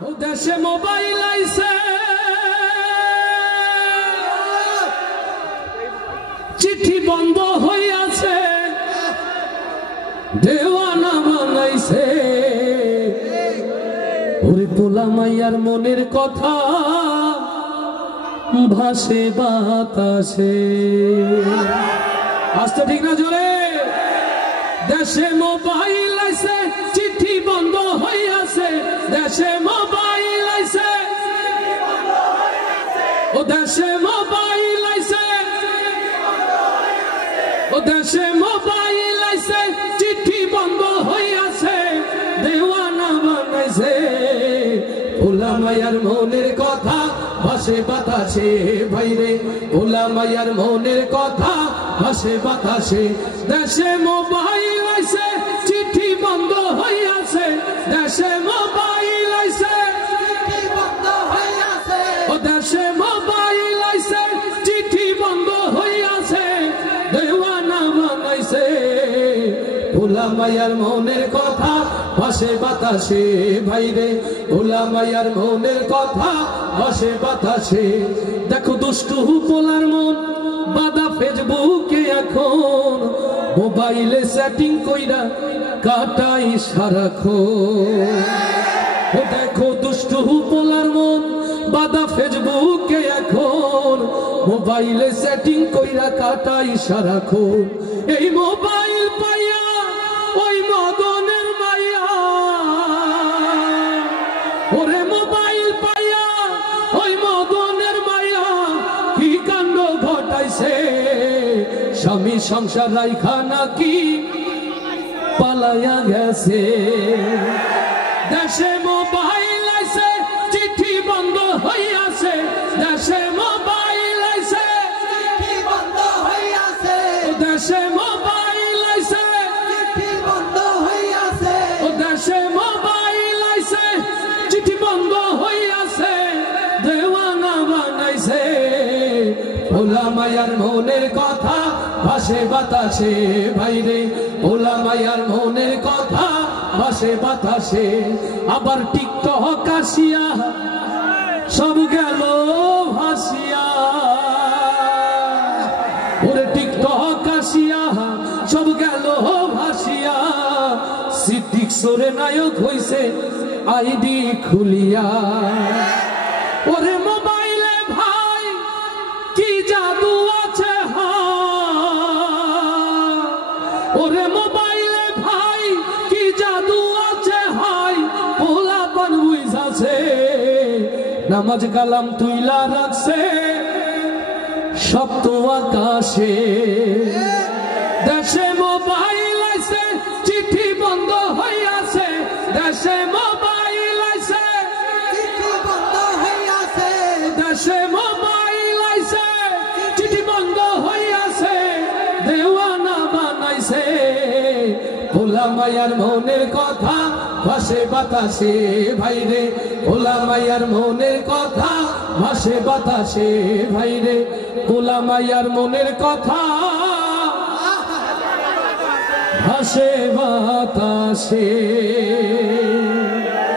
ও দেশে মোবাইল আইছে, চিঠি বন্ধ হইয়াছে, দেওয়ানা বানাইছে। ওরে পোলা মাইয়ার মনের কথা ভাসে বাতাসে। আস্তে ঠিক না জোরে। দেশে মোবাইল আইছে, চিঠি বন্ধ হইয়াছে, দেশে মোবাইল আইছে, ও দেশে মোবাইল আইছে, ও দেশে মোবাইল আইছে, চিঠি বন্ধ হইয়াছে, দেওয়ানা বানাইছে। পোলা মাইয়ার মনের কথা ভাসে বাতাসে ভাইরে, পোলা মাইয়ার মনের কথা ভাসে বাতাসে। দেশে মোবাইল আইছে, চিঠি বন্ধ হইয়াছে, দেশে মোবাইল আইছে, চিঠি বন্ধ হইয়াছে, ও দেশে মোবাইল আইছে, চিঠি বন্ধ হইয়াছে, দেওয়ানা বানাইছে। পোলা মাইয়ার মনের কথা ভাসে বাতাসে ভাইরে, পোলা মাইয়ার মনের কথা ভাসে বাতাসে। দেখো দুষ্টু পোলার মন বাদা ফেসবুকে এখন, মোবাইলে সেটিং কইরা কাটাই সারাক্ষণ। দেখো দুষ্টু পোলার মন বাদা ফেসবুকে এখন, মোবাইলে সেটিং কইরা কাটাই সারাক্ষণ। এই মোবাইল পাইয়া ওই মদনের মাইয়া, ওরে মোবাইল পাইয়া ওই মদনের মাইয়া কি কাণ্ড ঘটাইছে। স্বামী সংসার রাইখা নাকি পালাইয়া গেছে। দেশে মোবাইল আইছে, চিঠি বন্ধ হইয়াছে, দেশে মোবাইল আইছে, চিঠি বন্ধ হইয়াছে, দেশে মোবাইল আইছে, চিঠি বন্ধ হইয়াছে, দেশে মোবাইল আইছে, চিঠি বন্ধ হইয়াছে, দেওয়ানা বানাইছে। পোলা মাইয়ার মনের কথা ভাসে বাতাসে ভাইরে, পোলা মাইয়ার মনের কথা ভাসে বাতাসে। আবার টিকটক আসিয়া সব গেল ভাসিয়া, ওরে টিকটক আসিয়া সব গেল ভাসিয়া। সিদ্দিক সোরে নায়ক হইছে আইডি খুলিয়া। ওরে মোবাইলে ভাই কি জাদু আছে, ওরে মোবাইলে ভাই কি জাদু আছে, হাই পোলা পান বুঝাছে, নামাজ কালাম তুইলা রাখছে সপ্ত আকাশে। দেশে মোবাইল আইছে, চিঠি বন্ধ হইয়াছে, দেশে মোবাইল আইছে, চিঠি বন্ধ হইয়াছে, দেশে মোবাইল আইছে, চিঠি বন্ধ হইয়াছে, দেওয়ানা বানাইছে। পোলা মাইয়ার মনের কথা ভাসে বাতাসে ভাইরে, পোলা মাইয়ার মনের কথা ভাসে বাতাসে ভাইরে, পোলা মাইয়ার মনের কথা ভাসে বাতাসে।